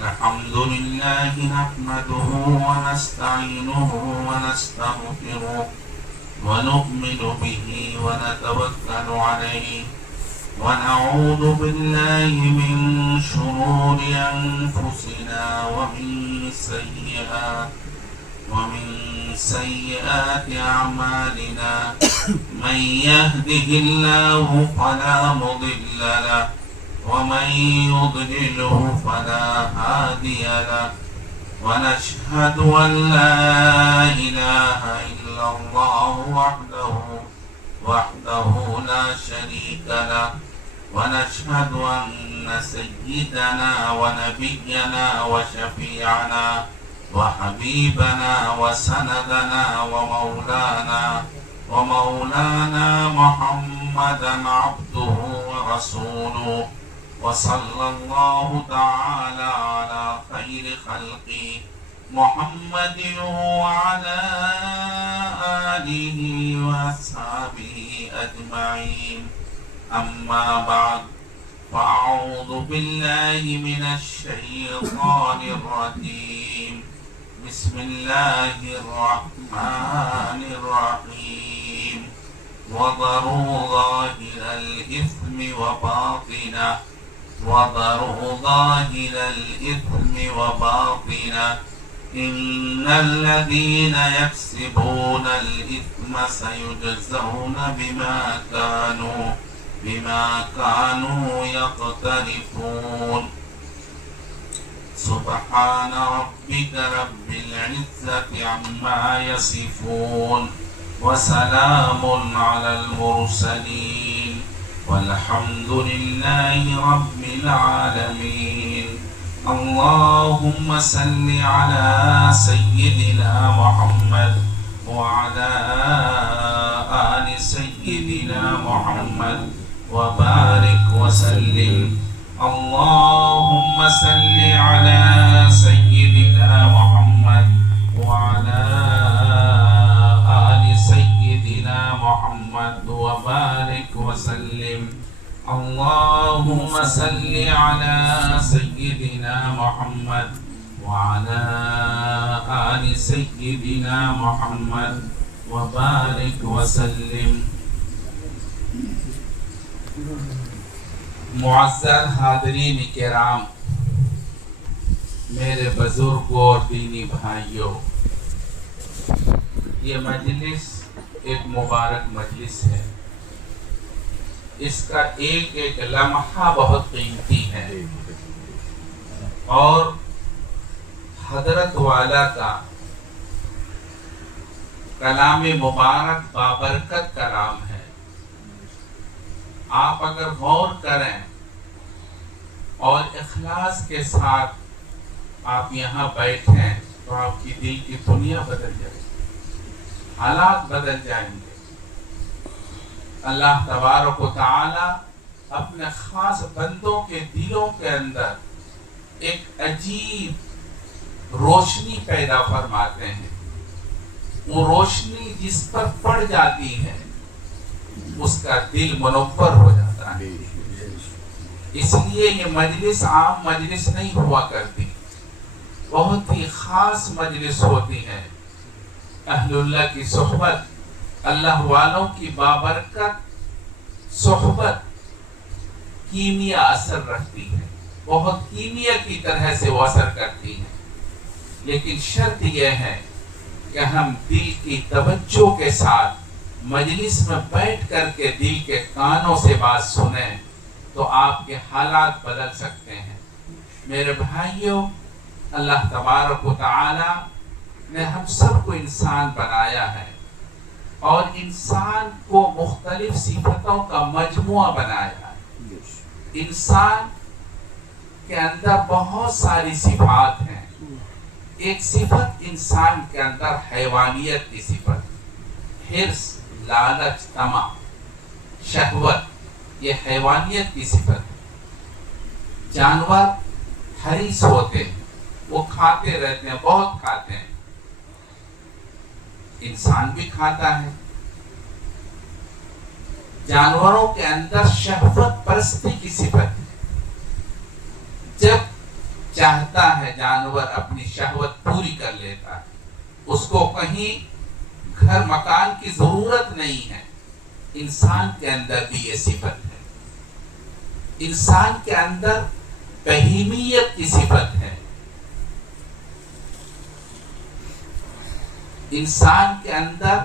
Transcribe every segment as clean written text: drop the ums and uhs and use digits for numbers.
الحمد لله نحمده ونستعينه ونستغفره ونؤمن به ونتوكل عليه ونعوذ بالله من شرور أنفسنا ومن سيئات أعمالنا من يهده الله فلا مضل له ومن يضلله فلا هادي له ونشهد أن لا إله إلا الله وحده لا شريك له ونشهد أن سيدنا ونبينا وشفيعنا وحبيبنا وسندنا ومولانا محمدا عبده ورسوله وصلى الله تعالى على خير خلقه محمد وعلى آله وأصحابه أجمعين أما بعد فأعوذ بالله من الشيطان الرجيم بسم الله الرحمن الرحيم وذروا ظاهر الإثم وباطنه إن الذين يكسبون الإثم سيجزون بما كانوا يقترفون سبحان ربك رب العزة عما يصفون وسلام على المرسلين والحمد لله رب العالمين اللهم صل على سيدنا محمد وعلى آل سيدنا محمد وبارك وسلم اللهم صل على سيدنا محمد وعلى آل سيدنا محمد وبارك وسلم اللهم صل على سيدنا محمد وعلى آل سيدنا محمد وبارك وسلم معزز حاضرین کرام، میرے بزرگوں اور دینی بھائیوں، یہ مجلس ایک مبارک مجلس ہے. اس کا ایک ایک لمحہ بہت قیمتی ہے اور حضرت والا کا کلام مبارک بابرکت کلام ہے. آپ اگر غور کریں اور اخلاص کے ساتھ آپ یہاں بیٹھیں تو آپ کی دل کی دنیا بدل جائے گی، حالات بدل جائیں گے. اللہ تبارک و تعالی اپنے خاص بندوں کے دلوں کے اندر ایک عجیب روشنی پیدا فرماتے ہیں. وہ روشنی جس پر پڑ جاتی ہے اس کا دل منور ہو جاتا ہے. اس لیے یہ مجلس عام مجلس نہیں ہوا کرتی، بہت ہی خاص مجلس ہوتی ہے. اہل اللہ کی صحبت، اللہ والوں کی بابرکت صحبت کیمیا اثر رکھتی ہے، بہت کیمیا کی طرح سے وہ اثر کرتی ہے. لیکن شرط یہ ہے کہ ہم دل کی توجہ کے ساتھ مجلس میں بیٹھ کر کے دل کے کانوں سے بات سنیں تو آپ کے حالات بدل سکتے ہیں. میرے بھائیوں، اللہ تبارک و تعالی نے ہم سب کو انسان بنایا ہے اور انسان کو مختلف صفتوں کا مجموعہ بنایا ہے. انسان کے اندر بہت ساری صفات ہیں. ایک صفت انسان کے اندر حیوانیت کی صفت، حرص، لالچ، طمع، شہوت، یہ حیوانیت کی صفت ہے. جانور حریص ہوتے ہیں، وہ کھاتے رہتے ہیں، بہت کھاتے ہیں. انسان بھی کھاتا ہے. جانوروں کے اندر شہوت پرستی کی صفت ہے. جب چاہتا ہے جانور اپنی شہوت پوری کر لیتا ہے، اس کو کہیں گھر مکان کی ضرورت نہیں ہے. انسان کے اندر بھی یہ صفت ہے. انسان کے اندر بہیمیت کی صفت ہے. انسان کے اندر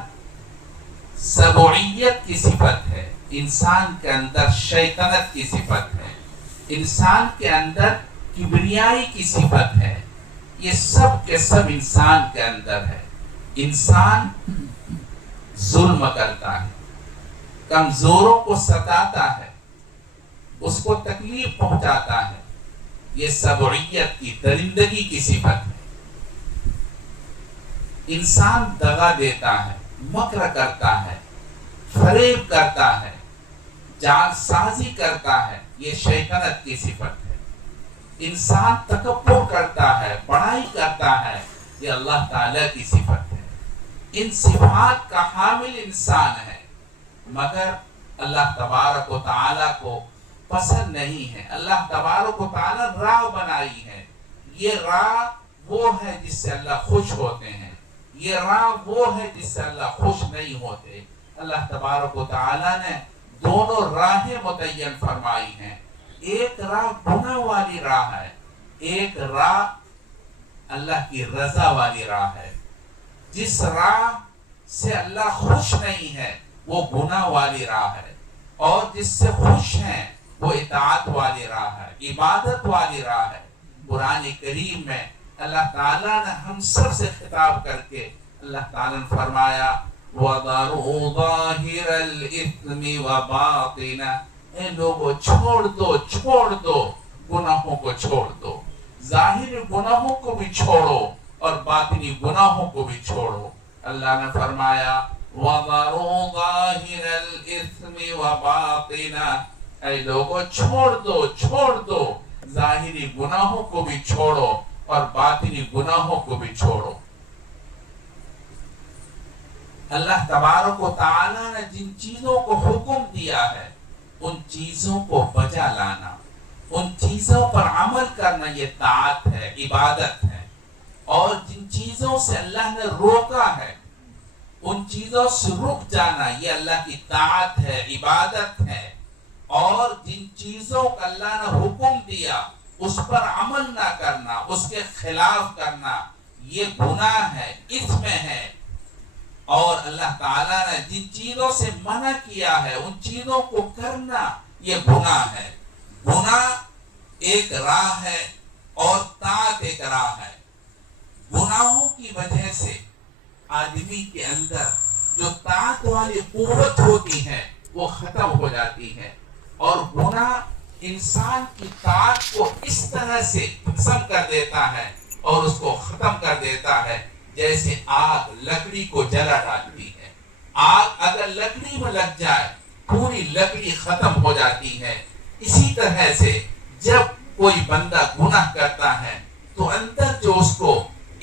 سبعیت کی صفت ہے. انسان کے اندر شیطنت کی صفت ہے. انسان کے اندر کبریائی کی صفت ہے. یہ سب کے سب انسان کے اندر ہے. انسان ظلم کرتا ہے، کمزوروں کو ستاتا ہے، اس کو تکلیف پہنچاتا ہے. یہ سبعیت کی، درندگی کی صفت ہے. انسان دغا دیتا ہے، مکر کرتا ہے، فریب کرتا ہے، جال سازی کرتا ہے. یہ شیطنت کی صفت ہے. انسان تکبر کرتا ہے، بڑائی کرتا ہے. یہ اللہ تعالی کی صفت ہے. ان صفات کا حامل انسان ہے، مگر اللہ تبارک و تعالی کو پسند نہیں ہے. اللہ تبارک و تعالی راہ بنائی ہے. یہ راہ وہ ہے جس سے اللہ خوش ہوتے ہیں، یہ راہ وہ ہے جس سے اللہ خوش نہیں ہوتے. اللہ تبارک و تعالی نے دونوں راہیں متعین فرمائی ہیں. ایک راہ گناہ والی راہ ہے، ایک راہ اللہ کی رضا والی راہ ہے. جس راہ سے اللہ خوش نہیں ہے وہ گناہ والی راہ ہے، اور جس سے خوش ہیں وہ اطاعت والی راہ ہے، عبادت والی راہ ہے. قرآن کریم میں اللہ تعالیٰ نے ہم سب سے خطاب کر کے اللہ تعالیٰ نے فرمایا وَذَرُوا ظَاهِرَ الْإِثْمِ وَبَاطِنَهُ. اے لوگوں چھوڑ دو گناہوں کو چھوڑ دو. ظاہری گناہوں کو بھی چھوڑو اور باطنی گناہوں کو بھی چھوڑو. اللہ نے فرمایا وَذَرُوا ظَاهِرَ الْإِثْمِ وَبَاطِنَهُ. اے لوگوں چھوڑ دو ظاہری گناہوں کو بھی چھوڑو اور باطنی گناہوں کو بھی چھوڑو. اللہ تبارک و تعالی نے جن چیزوں کو حکم دیا ہے ان چیزوں کو بجا لانا، ان چیزوں پر عمل کرنا، یہ طاعت ہے، عبادت ہے. اور جن چیزوں سے اللہ نے روکا ہے ان چیزوں سے رک جانا، یہ اللہ کی طاعت ہے، عبادت ہے. اور جن چیزوں کا اللہ نے حکم دیا اس پر عمل نہ کرنا، اس کے خلاف کرنا، یہ گناہ ہے، اثم ہے. اور اللہ تعالیٰ نے جن چیزوں سے منع کیا ہے ان چیزوں کو کرنا یہ گناہ ہے. گناہ ایک راہ ہے اور طاعت ایک راہ ہے. گناہوں کی وجہ سے آدمی کے اندر جو طاعت والی قوت ہوتی ہے وہ ختم ہو جاتی ہے، اور گناہ انسان کی طاعت کو اس طرح سے ختم کر دیتا ہے اور اس کو ختم کر دیتا ہے جیسے آگ لکڑی کو جلا ڈالتی ہے. آگ اگر لکڑی میں لگ جائے پوری لکڑی ختم ہو جاتی ہے. اسی طرح سے جب کوئی بندہ گناہ کرتا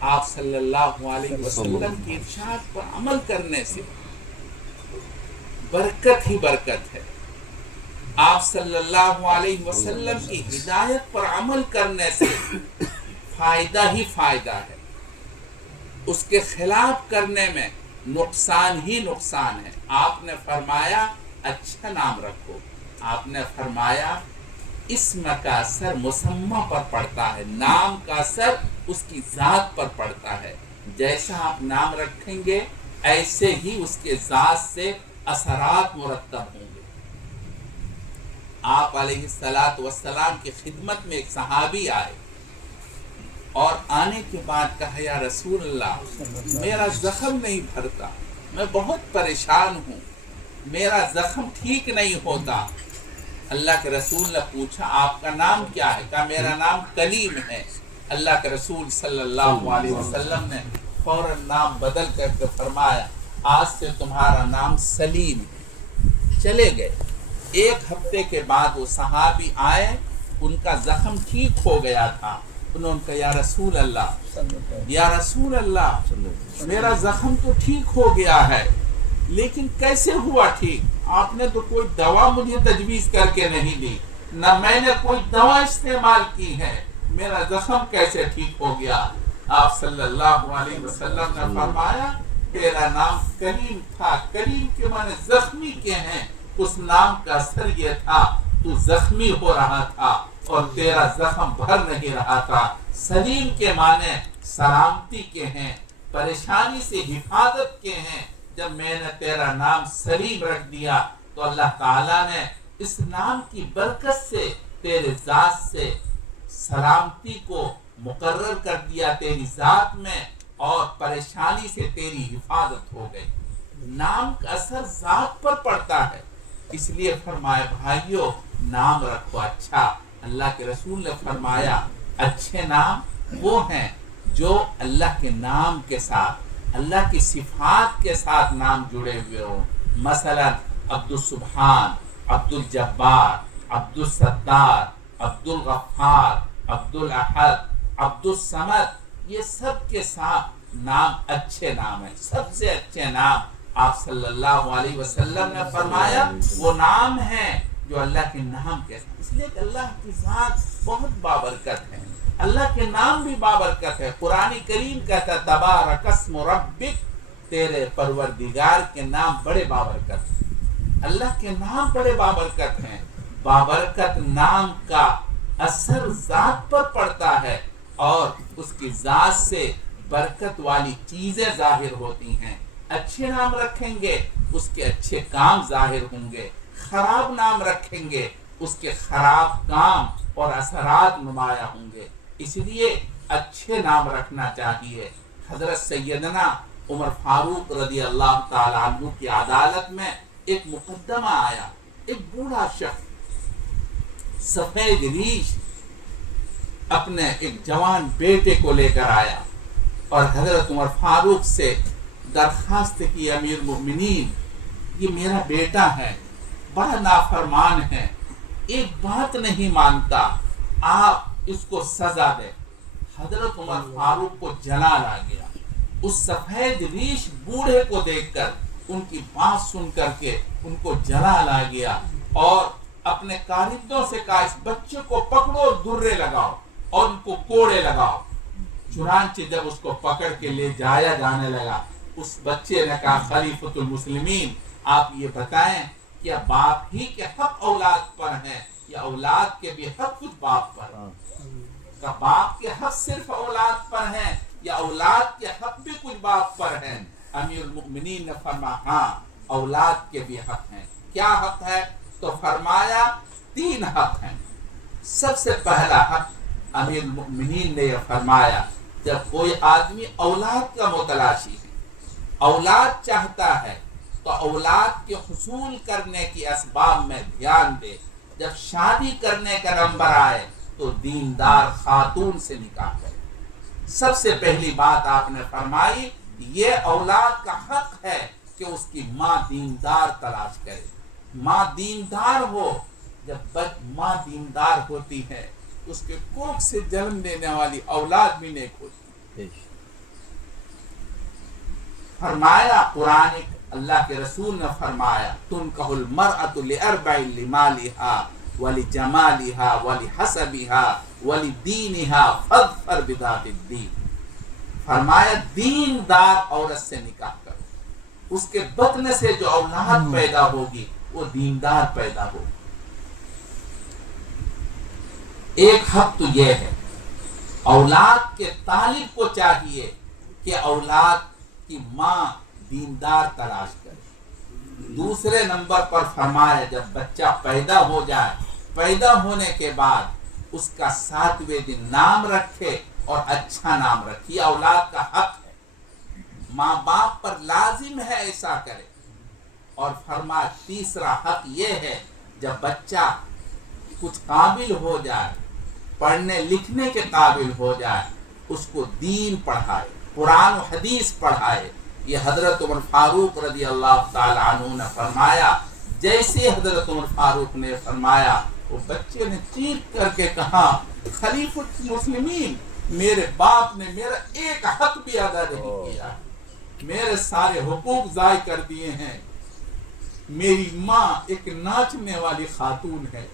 آپ صلی اللہ علیہ وسلم کی ارشاد پر عمل کرنے سے برکت ہی برکت ہے. آپ صلی اللہ علیہ وسلم کی ہدایت پر عمل کرنے سے فائدہ ہی فائدہ ہے. اس کے خلاف کرنے میں نقصان ہی نقصان ہے. آپ نے فرمایا اچھا نام رکھو. آپ نے فرمایا اسم کا اثر مسمى پر پڑتا ہے، نام کا اثر اس کی ذات پر پڑتا ہے. جیسا آپ نام رکھیں گے ایسے ہی اس کے ذات سے اثرات مرتب ہوں گے. آپ علیہ السلام کی خدمت میں ایک صحابی آئے اور آنے کے بعد کہا یا رسول اللہ میرا زخم نہیں بھرتا، میں بہت پریشان ہوں، میرا زخم ٹھیک نہیں ہوتا. اللہ کے رسول نے پوچھا آپ کا نام کیا ہے؟ کہا میرا نام کلیم ہے. اللہ کے رسول صلی اللہ علیہ وسلم نے فوراً نام بدل کر کے فرمایا آج سے تمہارا نام سلیم ہے. چلے گئے. ایک ہفتے کے بعد وہ صحابی آئے، ان کا زخم ٹھیک ہو گیا تھا. انہوں نے کہا یا رسول اللہ میرا زخم تو ٹھیک ہو گیا ہے لیکن کیسے ہوا ٹھیک؟ آپ نے تو کوئی دوا مجھے تجویز کر کے نہیں دی، نہ میں نے کوئی دوا استعمال کی ہے، میرا زخم کیسے ٹھیک ہو گیا؟ آپ صلی اللہ علیہ وسلم نے فرمایا تیرا نام کریم تھا. کریم کے معنی زخمی کے ہیں. اس نام کا اثر یہ تھا تو زخمی ہو رہا تھا اور تیرا زخم بھر نہیں رہا تھا. سلیم کے معنی سلامتی کے ہیں، پریشانی سے حفاظت کے ہیں. جب میں نے تیرا نام سلیم رکھ دیا تو اللہ تعالیٰ نے اس نام کی برکت سے تیرے ذات سے سلامتی کو مقرر کر دیا تیری ذات میں اور پریشانی سے تیری حفاظت ہو گئی. نام کا اثر ذات پر پڑتا ہے. اس لیے فرمایا بھائیو نام رکھو اچھا. اللہ کے رسول نے فرمایا اچھے نام وہ ہیں جو اللہ کے نام کے ساتھ اللہ کی صفات کے ساتھ نام جڑے ہوئے ہوں. مثلا عبد السبحان، عبد الجبار، عبد الستار، عبد الغفار، عبد الاحد، عبد الصمد، یہ سب کے ساتھ نام اچھے نام ہیں. سب سے اچھے نام آپ صلی اللہ علیہ وسلم نے فرمایا وہ نام ہے جو اللہ کے نام کے ساتھ. اس لیے کہ اللہ کی ذات بہت بابرکت ہے، اللہ کے نام بھی بابرکت ہے. قرآن کریم کہتا ہے تبارک اسم ربک، تیرے پروردگار کے نام بڑے بابرکت ہیں. اللہ کے نام بڑے بابرکت ہیں. بابرکت نام کا اثر ذات پر پڑتا ہے اور اس کی ذات سے برکت والی چیزیں ظاہر ہوتی ہیں. اچھے نام رکھیں گے اس کے اچھے کام ظاہر ہوں گے، خراب نام رکھیں گے اس کے خراب کام اور اثرات نمایاں ہوں گے. اس لیے اچھے نام رکھنا چاہیے. حضرت سیدنا عمر فاروق رضی اللہ تعالیٰ عنہ کی عدالت میں ایک مقدمہ آیا. ایک بوڑھا شخص سفید ریش اپنے ایک جوان بیٹے کو لے کر آیا اور حضرت عمر فاروق سے درخواست کی امیر المؤمنین یہ میرا بیٹا ہے، بڑا نافرمان ہے، ایک بات نہیں مانتا، آپ اس کو سزا دے. حضرت عمر فاروق کو جلال آ گیا. اس سفید ریش بوڑھے کو دیکھ کر ان کی بات سن کر کے ان کو جلال آ گیا اور اپنے کارندوں سے کہا اس بچے کو پکڑو اور درے لگاؤ اور ان کو کوڑے لگاؤ. چنانچہ جب اس کو پکڑ کے لے جایا جانے لگا اس بچے نے کہا خلیفۃ المسلمین آپ یہ بتائیں کیا باپ ہی کے حق اولاد پر ہیں یا اولاد کے بھی حق کچھ باپ پر ہیں؟ کہ باپ کے حق صرف اولاد پر ہیں یا اولاد کے حق بھی کچھ باپ پر ہیں؟ امیر المؤمنین نے فرمایا ہاں اولاد کے بھی حق ہیں. کیا حق ہے؟ تو فرمایا 3 حق ہیں. سب سے پہلا حق امیر المؤمنین نے یہ فرمایا جب کوئی آدمی اولاد کا متلاشی ہے، اولاد چاہتا ہے تو اولاد کے حصول کرنے کی اسباب میں دھیان دے. جب شادی کرنے کا نمبر آئے تو دیندار خاتون سے نکاح کرے. سب سے پہلی بات آپ نے فرمائی یہ اولاد کا حق ہے کہ اس کی ماں دیندار تلاش کرے، ماں دیندار ہو. جب ماں دیندار ہوتی ہے اس کے کوکھ سے جنم دینے والی اولاد بھی نیک ہوتی ہے. فرمایا قرآن اللہ کے رسول نے فرمایا تنکح المرأة لأربع لمالها ولجمالها ولحسبها ولدینها فاظفر بذات الدین. فرمایا دیندار عورت سے نکاح کرو، اس کے بطن سے جو اولاد پیدا ہوگی وہ دیندار پیدا ہوگی. ایک حق تو یہ ہے، اولاد کے طالب کو چاہیے کہ اولاد کی ماں دیندار تلاش کرے. دوسرے نمبر پر فرمایا جب بچہ پیدا ہو جائے، پیدا ہونے کے بعد اس کا 7ویں دن نام رکھے اور اچھا نام رکھے. یہ اولاد کا حق ہے، ماں باپ پر لازم ہے ایسا کرے. اور فرمایا تیسرا حق یہ ہے جب بچہ کچھ قابل ہو جائے، پڑھنے لکھنے کے قابل ہو جائے، اس کو دین پڑھائے، قرآن و حدیث پڑھائے. یہ حضرت عمر فاروق رضی اللہ تعالی عنہ نے فرمایا. جیسے حضرت عمر فاروق نے فرمایا وہ بچے نے چیخ کر کے کہا خلیفۃ المسلمین، میرے باپ نے میرا ایک حق بھی ادا نہیں کیا، میرے سارے حقوق ضائع کر دیے ہیں. میری ماں ایک ناچنے والی خاتون ہے،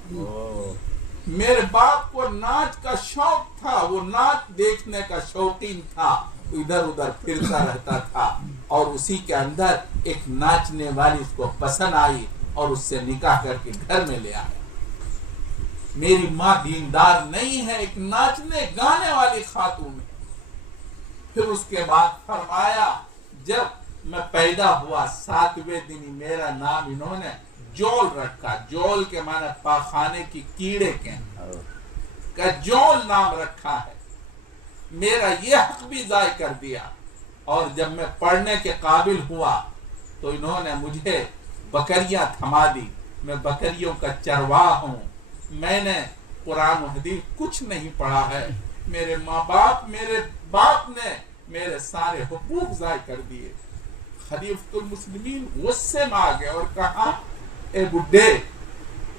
میرے باپ کو ناچ کا شوق تھا، وہ ناچ دیکھنے کا شوقین تھا، ادھر ادھر پھرتا رہتا تھا اور اسی کے اندر ایک ناچنے والی اس کو پسند آئی اور اس سے نکاح کر کے گھر میں لے آیا. میری ماں دیندار نہیں ہے، ایک ناچنے گانے والی خاتون ہے. پھر اس کے بعد فرمایا جب میں پیدا ہوا 7ویں دن میرا نام انہوں نے جول رکھا. جول کے معنی پاخانے کی کیڑے کے کا جول نام رکھا ہے. میرا یہ حق بھی ضائع کر دیا. اور جب میں پڑھنے کے قابل ہوا تو انہوں نے مجھے بکریاں تھما دی. میں بکریوں کا چرواہ ہوں، میں نے قرآن و حدیث کچھ نہیں پڑھا ہے. میرے باپ نے میرے سارے حقوق ضائع کر دیے. خلیفۃ المسلمین غصے میں آ گئے اور کہا اے بڈھے،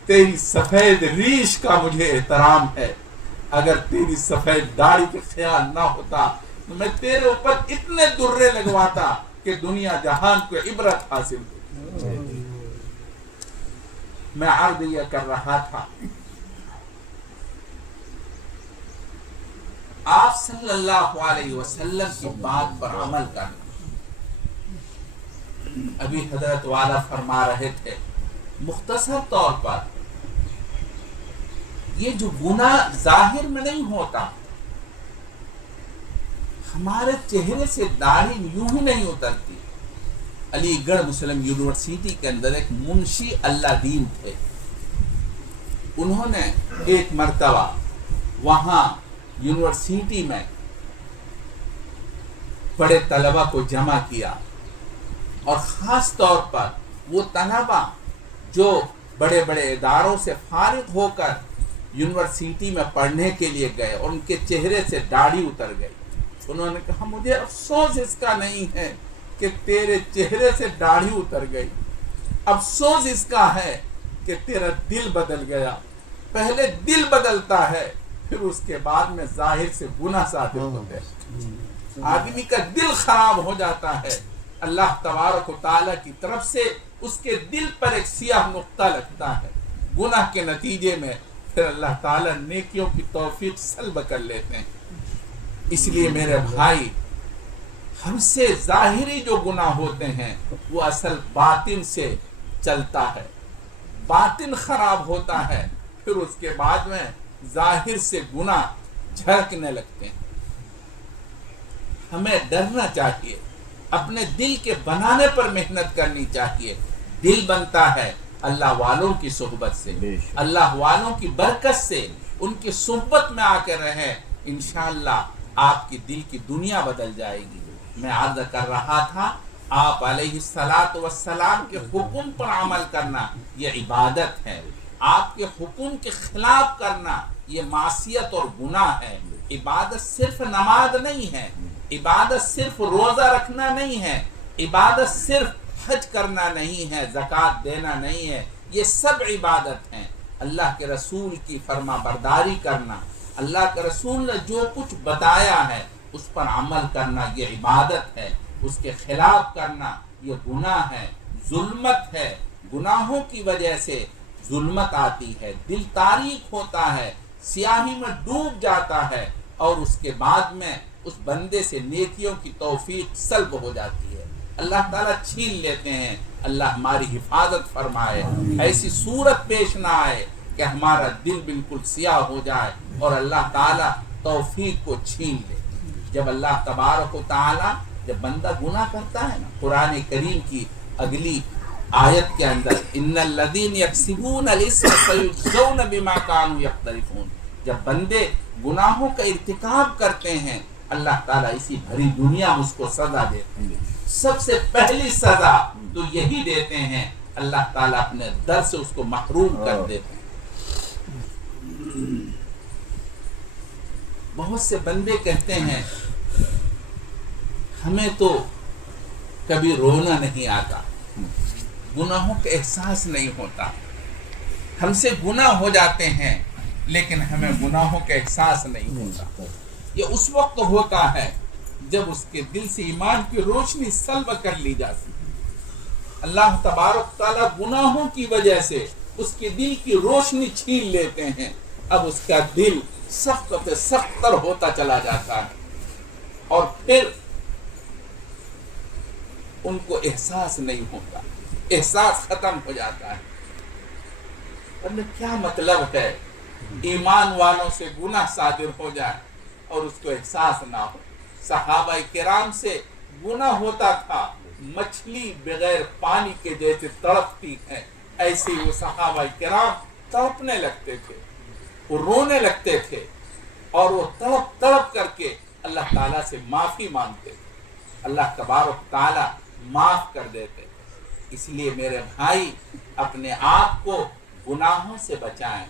تیری سفید ریش کا مجھے احترام ہے، اگر تیری سفید داڑھی کا خیال نہ ہوتا تو میں تیرے اوپر اتنے درے لگواتا کہ دنیا جہان کو عبرت حاصل ہو. میں عرض یہ کر رہا تھا آپ صلی اللہ علیہ وسلم کی بات پر عمل کرنا. ابھی حضرت والا فرما رہے تھے مختصر طور پر یہ جو گناہ ظاہر میں نہیں ہوتا، ہمارے چہرے سے داڑھی یوں ہی نہیں اترتی. علی گڑھ مسلم یونیورسٹی کے اندر ایک منشی اللہ دین تھے. انہوں نے ایک مرتبہ وہاں یونیورسٹی میں بڑے طلبہ کو جمع کیا اور خاص طور پر وہ طلبہ جو بڑے بڑے اداروں سے فارغ ہو کر یونیورسٹی میں پڑھنے کے لیے گئے اور ان کے چہرے سے داڑھی اتر گئی. انہوں نے کہا مجھے افسوس اس کا نہیں ہے کہ تیرے چہرے سے داڑھی اتر گئی، افسوس اس کا ہے کہ تیرا دل بدل گیا. پہلے دل بدلتا ہے پھر اس کے بعد میں ظاہر سے گناہ صادر ہوتے ہیں. آدمی کا دل خراب ہو جاتا ہے، اللہ تبارک و تعالیٰ کی طرف سے اس کے دل پر ایک سیاہ نقطہ لگتا ہے. گناہ کے نتیجے میں پھر اللہ تعالیٰ نیکیوں کی توفیق سلب کر لیتے ہیں. اس لیے میرے بھائی، ہم سے ظاہری جو گناہ ہوتے ہیں وہ اصل باطن سے چلتا ہے. باطن خراب ہوتا ہے پھر اس کے بعد میں ظاہر سے گناہ جھڑکنے لگتے ہیں. ہمیں ڈرنا چاہیے، اپنے دل کے بنانے پر محنت کرنی چاہیے. دل بنتا ہے اللہ والوں کی صحبت سے، اللہ والوں کی برکت سے. ان کی صحبت میں آ کے رہیں، انشاءاللہ آپ کی دل کی دنیا بدل جائے گی. میں عرض کر رہا تھا آپ علیہ الصلاۃ والسلام کے حکم پر عمل کرنا یہ عبادت ہے. آپ کے حکم کے خلاف کرنا یہ معصیت اور گناہ ہے. عبادت صرف نماز نہیں ہے، عبادت صرف روزہ رکھنا نہیں ہے، عبادت صرف حج کرنا نہیں ہے، زکوٰۃ دینا نہیں ہے. یہ سب عبادت ہیں. اللہ کے رسول کی فرما برداری کرنا، اللہ کے رسول نے جو کچھ بتایا ہے اس پر عمل کرنا یہ عبادت ہے. اس کے خلاف کرنا یہ گناہ ہے، ظلمت ہے۔ گناہوں کی وجہ سے ظلمت آتی ہے، دل تاریک ہوتا ہے، سیاہی میں ڈوب جاتا ہے، اور اس کے بعد میں اس بندے سے نیکیوں کی توفیق سلب ہو جاتی ہے، اللہ تعالیٰ چھین لیتے ہیں۔ اللہ ہماری حفاظت فرمائے، ایسی صورت پیش نہ آئے کہ ہمارا دل بالکل سیاہ ہو جائے اور اللہ تعالیٰ توفیق کو چھین لے۔ جب اللہ تبارک و تعالیٰ جب بندہ گناہ کرتا ہے نا، قرآن کریم کی اگلی آیت کے اندر ان الذین یکسبون الاسم سیجزون بما کانوا یقترفون، جب بندے گناہوں کا ارتکاب کرتے ہیں اللہ تعالیٰ اسی بھری دنیا میں اس کو سزا دیتے ہیں۔ سب سے پہلی سزا تو یہی دیتے ہیں، اللہ تعالیٰ اپنے در سے اس کو محروم کر دیتے ہیں۔ بہت سے بندے کہتے ہیں ہمیں تو کبھی رونا نہیں آتا، گناہوں کا احساس نہیں ہوتا، ہم سے گناہ ہو جاتے ہیں لیکن ہمیں گناہوں کا احساس نہیں ہوتا۔ یہ اس وقت ہوتا ہے جب اس کے دل سے ایمان کی روشنی سلب کر لی جاتی ہے۔ اللہ تبارک تعالیٰ گناہوں کی وجہ سے اس کے دل کی روشنی چھین لیتے ہیں، اب اس کا دل سخت سے سخت تر ہوتا چلا جاتا ہے، اور پھر ان کو احساس نہیں ہوتا، احساس ختم ہو جاتا ہے۔ ورنہ کیا مطلب ہے ایمان والوں سے گناہ صادر ہو جائے اور اس کو احساس نہ ہو؟ صحابہ کرام سے گناہ ہوتا تھا، مچھلی بغیر پانی کے جیسے تڑپتی ہے، ایسے وہ صحابہ کرام تڑپنے لگتے تھے، وہ رونے لگتے تھے، اور وہ تڑپ تڑپ کر کے اللہ تعالیٰ سے معافی مانگتے تھے، اللہ تبارک تعالیٰ معاف کر دیتے تھے۔ اس لیے میرے بھائی اپنے آپ کو گناہوں سے بچائیں۔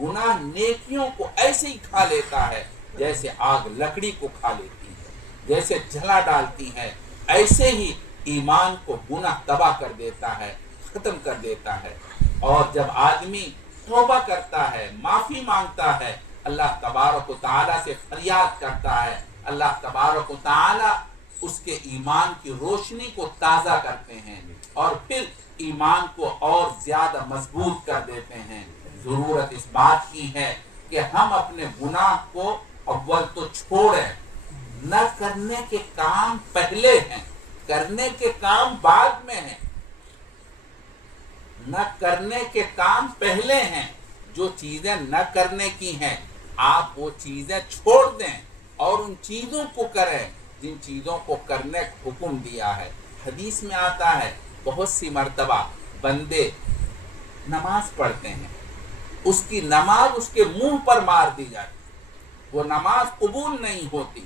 گناہ نیکیوں کو ایسے ہی کھا لیتا ہے جیسے آگ لکڑی کو کھا لیتی ہے، جیسے جلا ڈالتی ہے، ایسے ہی ایمان کو گناہ تباہ کر دیتا ہے، ختم کر دیتا ہے۔ اور جب آدمی توبہ کرتا ہے، معافی مانگتا ہے، اللہ تبارک و تعالیٰ سے فریاد کرتا ہے، اللہ تبارک و تعالیٰ اس کے ایمان کی روشنی کو تازہ کرتے ہیں اور پھر ایمان کو اور زیادہ مضبوط کر دیتے ہیں۔ ضرورت اس بات کی ہے کہ ہم اپنے گناہ کو اول تو چھوڑیں، نہ کرنے کے کام پہلے ہیں، کرنے کے کام بعد میں ہیں، نہ کرنے کے کام پہلے ہیں۔ جو چیزیں نہ کرنے کی ہیں آپ وہ چیزیں چھوڑ دیں اور ان چیزوں کو کریں جن چیزوں کو کرنے کا حکم دیا ہے۔ حدیث میں آتا ہے بہت سی مرتبہ بندے نماز پڑھتے ہیں، اس کی نماز اس کے منہ پر مار دی جاتی، وہ نماز قبول نہیں ہوتی،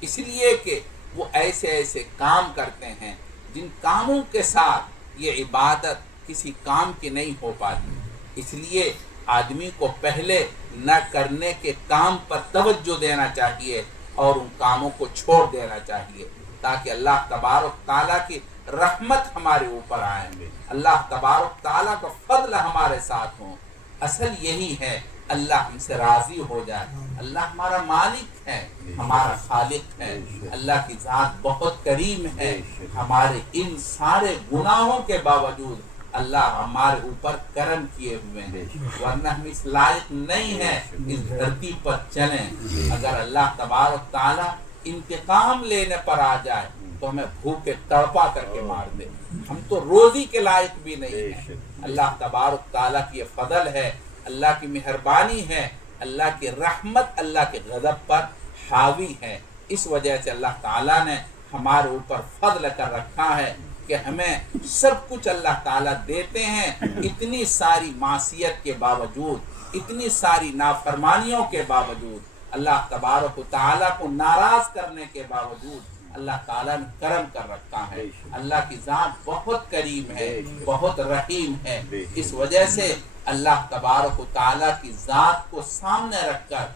اس لیے کہ وہ ایسے ایسے کام کرتے ہیں جن کاموں کے ساتھ یہ عبادت کسی کام کی نہیں ہو پاتی۔ اس لیے آدمی کو پہلے نہ کرنے کے کام پر توجہ دینا چاہیے اور ان کاموں کو چھوڑ دینا چاہیے، تاکہ اللہ تبارک تعالیٰ کی رحمت ہمارے اوپر آئے، اللہ تبارک تعالیٰ کا فضل ہمارے ساتھ ہوں۔ اصل یہی ہے اللہ ہم سے راضی ہو جائے۔ اللہ ہمارا مالک ہے، ہمارا خالق ہے، اللہ کی ذات بہت کریم ہے۔ ہمارے ان سارے گناہوں کے باوجود اللہ ہمارے اوپر کرم کیے ہوئے ہیں، ورنہ ہم اس لائق نہیں ہیں اس دھرتی پر چلیں۔ اگر اللہ تبارک تعالیٰ انتقام لینے پر آ جائے تو ہمیں بھوکے تڑپا کر کے مار دے، ہم تو روزی کے لائق بھی نہیں ہیں۔ اللہ تبارک تعالیٰ کی یہ فضل ہے، اللہ کی مہربانی ہے، اللہ کی رحمت اللہ کے غضب پر حاوی ہے۔ اس وجہ سے اللہ تعالیٰ نے ہمارے اوپر فضل کر رکھا ہے کہ ہمیں سب کچھ اللہ تعالیٰ دیتے ہیں، اتنی ساری معصیت کے باوجود، اتنی ساری نافرمانیوں کے باوجود، اللہ تبارک و تعالیٰ کو ناراض کرنے کے باوجود اللہ تعالیٰ نے کرم کر رکھا ہے۔ اللہ کی ذات بہت کریم ہے، بہت رحیم ہے۔ اس وجہ سے اللہ تبارک و تعالیٰ کی ذات کو سامنے رکھ کر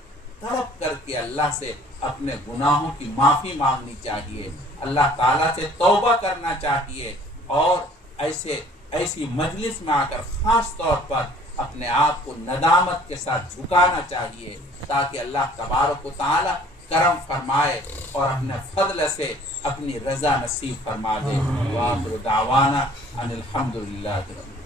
تڑپ کر کے اللہ سے اپنے گناہوں کی معافی مانگنی چاہیے، اللہ تعالیٰ سے توبہ کرنا چاہیے، اور ایسی مجلس میں آ کر خاص طور پر اپنے آپ کو ندامت کے ساتھ جھکانا چاہیے، تاکہ اللہ تبارک و تعالیٰ کرم فرمائے اور اپنے فضل سے اپنی رضا نصیب فرما دے۔ وآخر دعوانا ان الحمدللہ رب العالمین۔